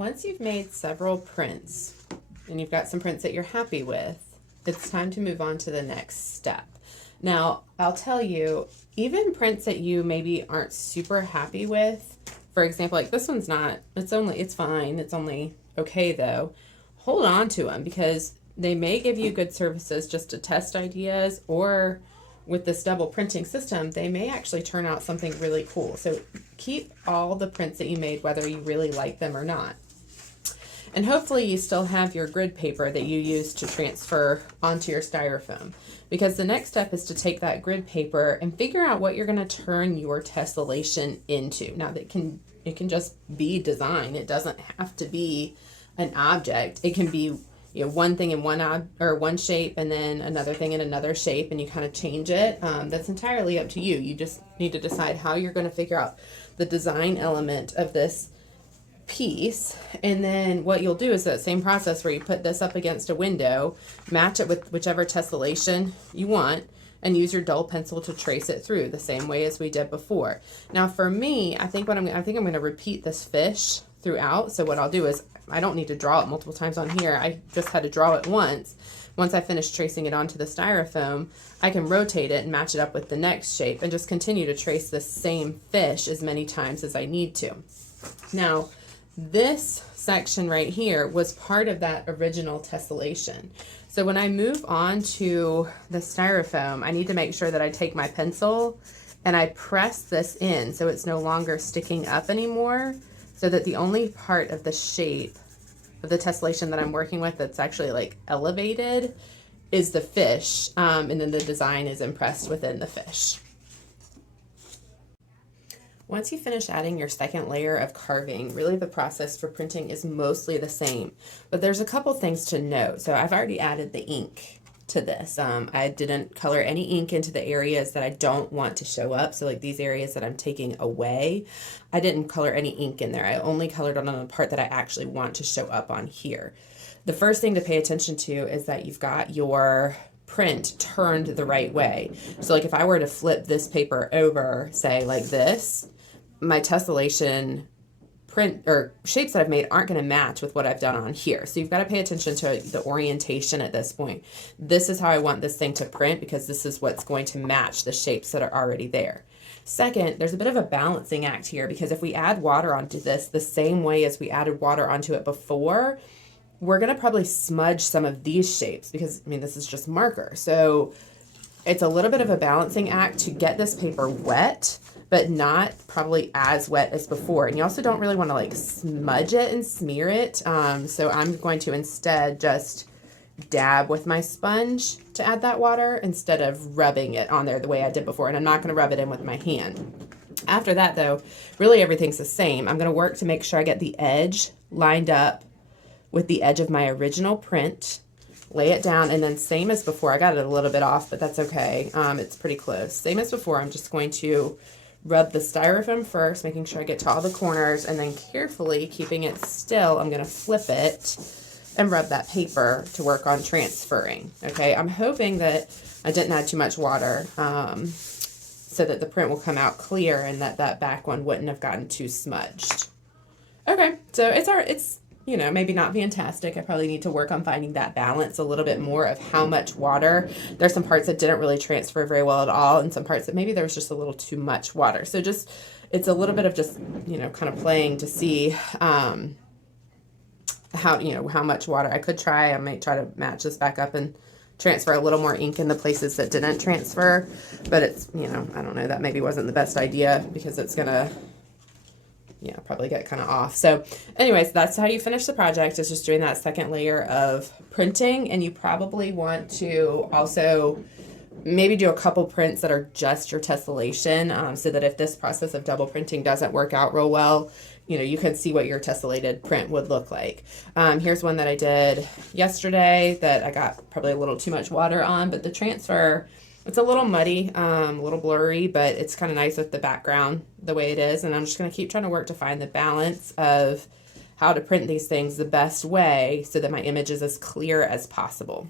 Once you've made several prints and you've got some prints that you're happy with, it's time to move on to the next step. Now, I'll tell you, even prints that you maybe aren't super happy with, for example, like this one's not, it's fine, it's only okay though, hold on to them because they may give you good services just to test ideas, or with this double printing system, they may actually turn out something really cool. So keep all the prints that you made, whether you really like them or not. And hopefully you still have your grid paper that you use to transfer onto your styrofoam, because the next step is to take that grid paper and figure out what you're going to turn your tessellation into. Now, it can just be design. It doesn't have to be an object. It can be, you know, one thing in one shape and then another thing in another shape, and you kind of change it. That's entirely up to you. You just need to decide how you're going to figure out the design element of this piece. And then what you'll do is that same process where you put this up against a window, match it with whichever tessellation you want, and use your dull pencil to trace it through the same way as we did before. Now for me, I think I'm going to repeat this fish throughout. So what I'll do is, I don't need to draw it multiple times on here. I just had to draw it once. Once I finish tracing it onto the styrofoam, I can rotate it and match it up with the next shape and just continue to trace the same fish as many times as I need to. Now, this section right here was part of that original tessellation. So when I move on to the styrofoam, I need to make sure that I take my pencil and I press this in so it's no longer sticking up anymore, so that the only part of the shape of the tessellation that I'm working with that's actually like elevated is the fish, and then the design is impressed within the fish. Once you finish adding your second layer of carving, really the process for printing is mostly the same, but there's a couple things to note. So I've already added the ink to this. I didn't color any ink into the areas that I don't want to show up. So like these areas that I'm taking away, I didn't color any ink in there. I only colored on the part that I actually want to show up on here. The first thing to pay attention to is that you've got your print turned the right way. So like if I were to flip this paper over, say like this, my tessellation print or shapes that I've made aren't going to match with what I've done on here. So you've got to pay attention to the orientation at this point. This is how I want this thing to print, because this is what's going to match the shapes that are already there. Second, there's a bit of a balancing act here, because if we add water onto this the same way as we added water onto it before, we're going to probably smudge some of these shapes, because I mean, this is just marker. So it's a little bit of a balancing act to get this paper wet, but not probably as wet as before. And you also don't really want to like smudge it and smear it. So I'm going to instead just dab with my sponge to add that water instead of rubbing it on there the way I did before. And I'm not going to rub it in with my hand. After that though, really everything's the same. I'm going to work to make sure I get the edge lined up with the edge of my original print. Lay it down, and then same as before, I got it a little bit off, but that's okay. It's pretty close. Same as before, I'm just going to rub the styrofoam first, making sure I get to all the corners, and then carefully, keeping it still, I'm going to flip it and rub that paper to work on transferring. Okay, I'm hoping that I didn't add too much water so that the print will come out clear and that that back one wouldn't have gotten too smudged. Okay, so it's you know, maybe not fantastic. I probably need to work on finding that balance a little bit more of how much water. There's some parts that didn't really transfer very well at all, and some parts that maybe there was just a little too much water. So just, it's a little bit of just, you know, kind of playing to see how, you know, how much water. I could try, I might try to match this back up and transfer a little more ink in the places that didn't transfer, but it's, you know, I don't know, that maybe wasn't the best idea, because it's gonna, you know, probably get kind of off. So anyways, that's how you finish the project, is just doing that second layer of printing. And you probably want to also maybe do a couple prints that are just your tessellation, so that if this process of double printing doesn't work out real well, you know, you can see what your tessellated print would look like. Here's one that I did yesterday that I got probably a little too much water on, but the transfer, it's a little muddy, a little blurry, but it's kind of nice with the background the way it is. And I'm just going to keep trying to work to find the balance of how to print these things the best way so that my image is as clear as possible.